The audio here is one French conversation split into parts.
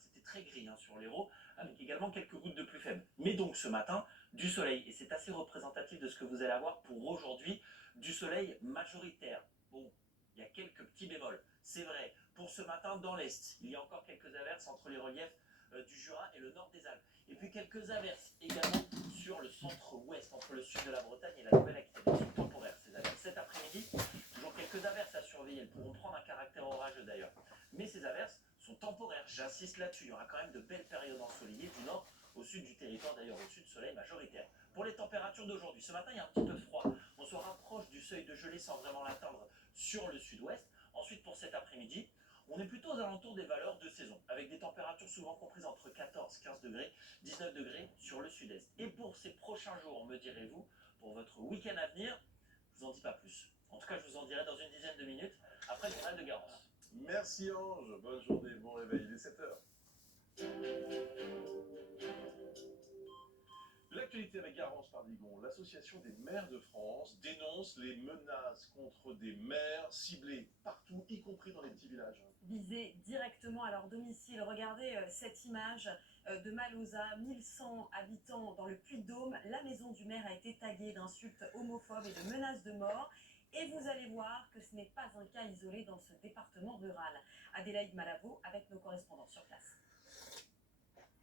c'était très gris sur l'Hérault, avec également quelques gouttes de pluie faible. Mais donc ce matin, du soleil, et c'est assez représentatif de ce que vous allez avoir pour aujourd'hui, du soleil majoritaire. Bon, il y a quelques petits bémols, c'est vrai. Pour ce matin, dans l'Est, il y a encore quelques averses entre les reliefs du Jura et le nord des Alpes. Et puis quelques averses également sur le centre-ouest, entre le sud de la Bretagne et la Nouvelle-Aquitaine. Elles sont temporaires, ces averses. Cet après-midi, toujours quelques averses à surveiller. Elles pourront prendre un caractère orageux d'ailleurs. Mais ces averses sont temporaires, j'insiste là-dessus. Il y aura quand même de belles périodes ensoleillées du nord au sud du territoire, d'ailleurs au sud, soleil majoritaire. Pour les températures d'aujourd'hui, ce matin, il y a un petit peu froid. On se rapproche du seuil de gelée sans vraiment l'atteindre sur le sud-ouest. Ensuite, pour cet après-midi, on est plutôt aux alentours des valeurs de saison, avec des températures souvent comprises entre 14 et 15 degrés, 19 degrés sur le sud-est. Et pour ces prochains jours, me direz-vous, pour votre week-end à venir, je vous en dis pas plus. En tout cas, je vous en dirai dans une dizaine de minutes, après le journal de Garance. Merci Ange, bonne journée, bon réveil, il est 7h. L'actualité avec Garance Pardigon, l'association des maires de France dénonce les menaces contre des maires ciblées partout, y compris dans les petits villages. Visés directement à leur domicile. Regardez cette image de Malauza, 1100 habitants dans le Puy-de-Dôme. La maison du maire a été taguée d'insultes homophobes et de menaces de mort. Et vous allez voir que ce n'est pas un cas isolé dans ce département rural. Adélaïde Malavo avec nos correspondants sur place.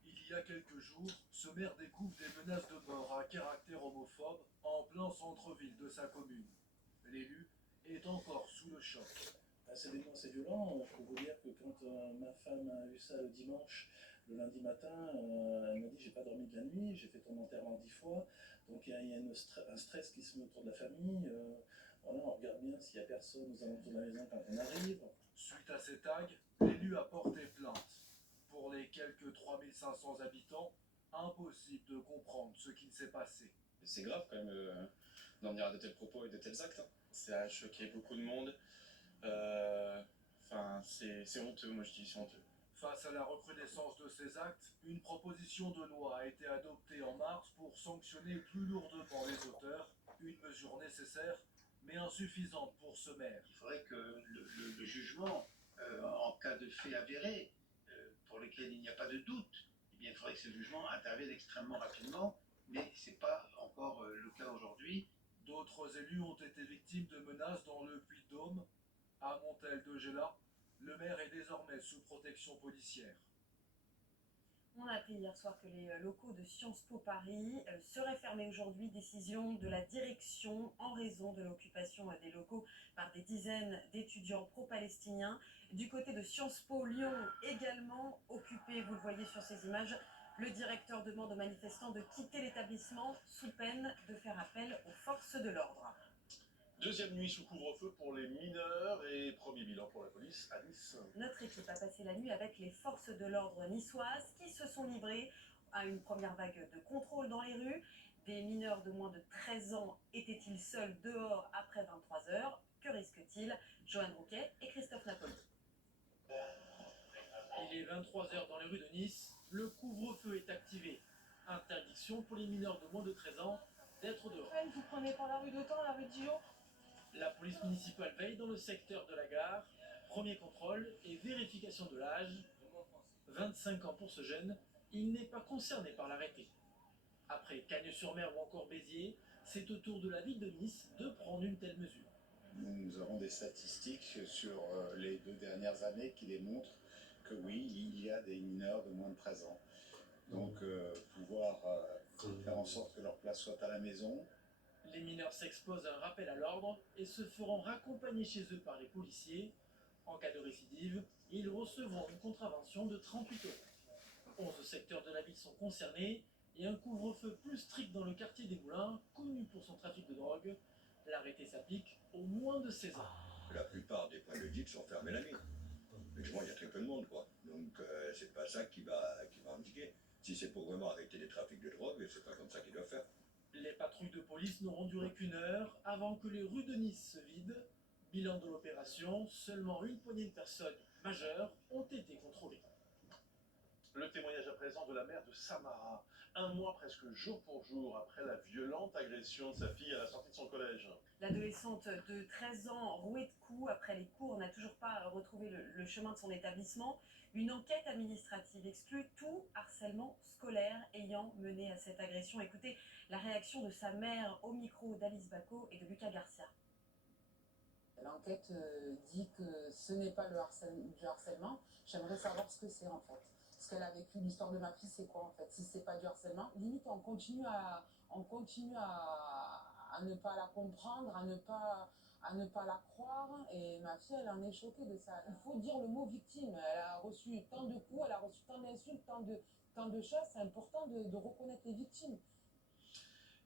Il y a quelques jours, ce maire découvre des menaces de mort à caractère homophobe en plein centre-ville de sa commune. L'élu est encore sous le choc. C'est des mots assez violents. Je peux vous dire que quand ma femme a eu ça le dimanche, le lundi matin, elle m'a dit j'ai pas dormi de la nuit, j'ai fait ton enterrement 10 fois. Donc il y a un stress qui se met autour de la famille. Voilà, on regarde bien s'il n'y a personne aux alentours de la maison quand on arrive. Suite à ces tags, l'élu a porté plainte. Pour les quelques 3500 habitants, impossible de comprendre ce qui s'est passé. C'est grave quand même d'en venir à de tels propos et de tels actes. Ça a choqué beaucoup de monde. C'est honteux, moi je dis, c'est honteux. Face à la recrudescence de ces actes, une proposition de loi a été adoptée en mars pour sanctionner plus lourdement les auteurs, une mesure nécessaire mais insuffisante pour ce maire. Il faudrait que le jugement, en cas de fait avéré, pour lequel il n'y a pas de doute, eh bien, il faudrait que ce jugement intervienne extrêmement rapidement, mais ce n'est pas encore le cas aujourd'hui. D'autres élus ont été victimes de menaces dans le Puy-de-Dôme. À Montel-de-Géla, le maire est désormais sous protection policière. On a appris hier soir que les locaux de Sciences Po Paris seraient fermés aujourd'hui. Décision de la direction en raison de l'occupation des locaux par des dizaines d'étudiants pro-palestiniens. Du côté de Sciences Po Lyon, également occupé, vous le voyez sur ces images. Le directeur demande aux manifestants de quitter l'établissement sous peine de faire appel aux forces de l'ordre. Deuxième nuit sous couvre-feu pour les mineurs et premier bilan pour la police à Nice. Notre équipe a passé la nuit avec les forces de l'ordre niçoises qui se sont livrées à une première vague de contrôle dans les rues. Des mineurs de moins de 13 ans étaient-ils seuls dehors après 23 heures? Que risquent-ils? Joanne Rouquet et Christophe Napoli. Il est 23 heures dans les rues de Nice. Le couvre-feu est activé. Interdiction pour les mineurs de moins de 13 ans d'être dehors. Vous prenez par la rue d'Autun, la rue de Gillot? La police municipale veille dans le secteur de la gare. Premier contrôle et vérification de l'âge. 25 ans pour ce jeune, il n'est pas concerné par l'arrêté. Après Cagnes-sur-Mer ou encore Béziers, c'est au tour de la ville de Nice de prendre une telle mesure. Nous avons des statistiques sur les 2 dernières années qui démontrent que oui, il y a des mineurs de moins de 13 ans. Donc pouvoir faire en sorte que leur place soit à la maison. Les mineurs s'exposent à un rappel à l'ordre et se feront raccompagner chez eux par les policiers. En cas de récidive, ils recevront une contravention de 38 €. 11 secteurs de la ville sont concernés et un couvre-feu plus strict dans le quartier des Moulins, connu pour son trafic de drogue. L'arrêté s'applique aux moins de 16 ans. La plupart des points de deal sont fermés la nuit. Effectivement, il y a très peu de monde, quoi. Donc c'est pas ça qui va indiquer. Si c'est pour vraiment arrêter les trafics de drogue, c'est pas comme ça qu'ils doivent faire. Les patrouilles de police n'auront duré qu'1 heure avant que les rues de Nice se vident. Bilan de l'opération, seulement une poignée de personnes majeures ont été contrôlées. Le témoignage après présent de la mère de Samara, un mois presque jour pour jour après la violente agression de sa fille à la sortie de son collège. L'adolescente de 13 ans, rouée de coups après les cours, n'a toujours pas retrouvé le chemin de son établissement. Une enquête administrative exclut tout harcèlement scolaire ayant mené à cette agression. Écoutez la réaction de sa mère au micro d'Alice Bacco et de Lucas Garcia. L'enquête dit que ce n'est pas du harcèlement. J'aimerais savoir ce que c'est en fait. Ce qu'elle a vécu, l'histoire de ma fille, c'est quoi en fait? Si c'est pas du harcèlement, limite on continue à ne pas la comprendre, à ne pas la croire. Et ma fille, elle en est choquée de ça. Il faut dire le mot victime. Elle a reçu tant de coups, elle a reçu tant d'insultes, tant de choses. C'est important de reconnaître les victimes.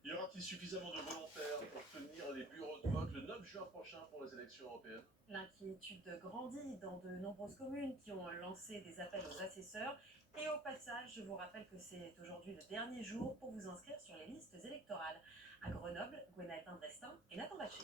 Y aura-t-il suffisamment de volontaires pour tenir les bureaux de vote le 9 juin prochain pour les élections européennes? L'inquiétude grandit dans de nombreuses communes qui ont lancé des appels aux assesseurs. Et au passage, je vous rappelle que c'est aujourd'hui le dernier jour pour vous inscrire sur les listes électorales. À Grenoble, Gwenaëlle Drestin et Nathan Baché.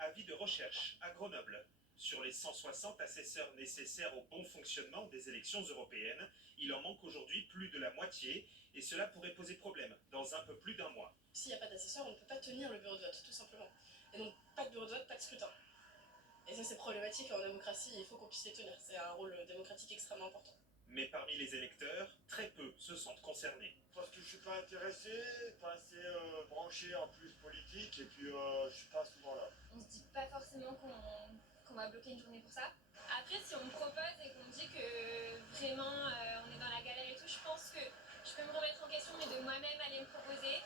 Avis de recherche à Grenoble. Sur les 160 assesseurs nécessaires au bon fonctionnement des élections européennes, il en manque aujourd'hui plus de la moitié et cela pourrait poser problème dans un peu plus d'un mois. S'il n'y a pas d'assesseur, on ne peut pas tenir le bureau de vote, tout simplement. Et donc, pas de bureau de vote, pas de scrutin. Et ça, c'est problématique en démocratie, il faut qu'on puisse les tenir. C'est un rôle démocratique extrêmement important. Mais parmi les électeurs, très peu se sentent concernés. Parce que je ne suis pas intéressé, pas assez branché en plus politique, et puis je ne suis pas souvent là. On se dit pas forcément qu'on va bloquer une journée pour ça. Après, si on me propose et qu'on me dit que vraiment on est dans la galère et tout, je pense que je peux me remettre en question, mais de moi-même aller me proposer,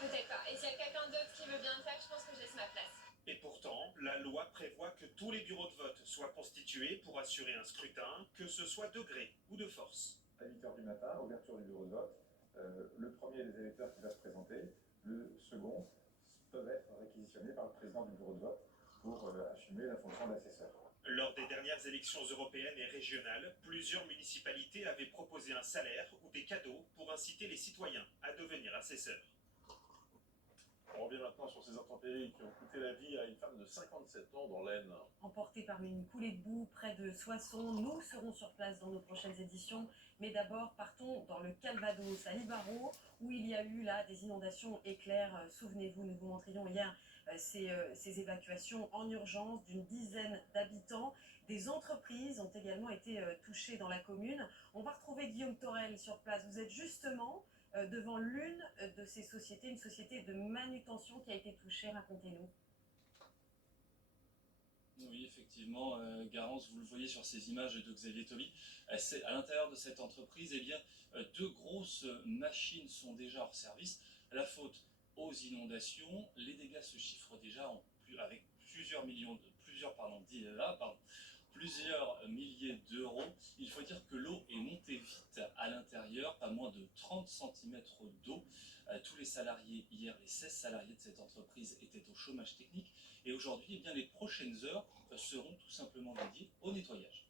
peut-être pas. Et s'il y a quelqu'un d'autre qui veut bien le faire, je pense que je laisse ma place. Et pourtant, la loi prévoit que tous les bureaux de vote soient constitués pour assurer un scrutin, que ce soit de gré ou de force. À 8h du matin, ouverture du bureau de vote, le premier des électeurs qui va se présenter, le second peuvent être réquisitionnés par le président du bureau de vote pour assumer la fonction d'assesseur. Lors des dernières élections européennes et régionales, plusieurs municipalités avaient proposé un salaire ou des cadeaux pour inciter les citoyens à devenir assesseurs. On revient maintenant sur ces intempéries qui ont coûté la vie à une femme de 57 ans dans l'Aisne. Emportée par une coulée de boue près de Soissons, nous serons sur place dans nos prochaines éditions. Mais d'abord, partons dans le Calvados, à Livarot, où il y a eu là des inondations éclairs. Souvenez-vous, nous vous montrions hier ces évacuations en urgence d'une dizaine d'habitants. Des entreprises ont également été touchées dans la commune. On va retrouver Guillaume Torel sur place. Vous êtes justement devant l'une de ces sociétés, une société de manutention qui a été touchée. Racontez-nous. Oui, effectivement, Garance, vous le voyez sur ces images de Xavier Tobie, c'est à l'intérieur de cette entreprise, eh bien, deux grosses machines sont déjà hors service. La faute aux inondations, les dégâts se chiffrent déjà avec plusieurs milliers d'euros. Il faut dire que l'eau est montée vite à l'intérieur, pas moins de 30 cm d'eau. Tous les salariés, hier, les 16 salariés de cette entreprise étaient au chômage technique. Et aujourd'hui, eh bien, les prochaines heures seront tout simplement dédiées au nettoyage.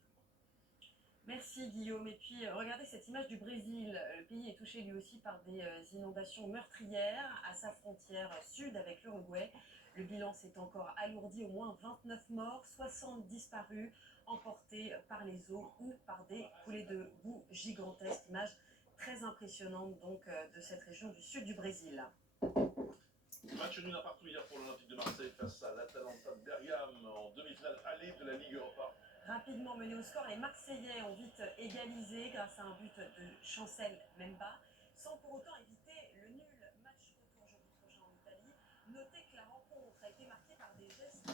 Merci Guillaume. Et puis regardez cette image du Brésil. Le pays est touché lui aussi par des inondations meurtrières à sa frontière sud avec l'Uruguay. Le bilan s'est encore alourdi, au moins 29 morts, 60 disparus, emportés par les eaux ou par des coulées de boue gigantesques. Image très impressionnante donc de cette région du sud du Brésil. Match nul à partout hier pour l'Olympique de Marseille face à l'Atalanta de Bergame en demi-finale allée de la Ligue Europa. Rapidement mené au score, les Marseillais ont vite égalisé grâce à un but de Chancel Mbemba, sans pour autant éviter le nul. Match retour jeudi prochain en Italie. Notez que la rencontre a été marquée par des gestes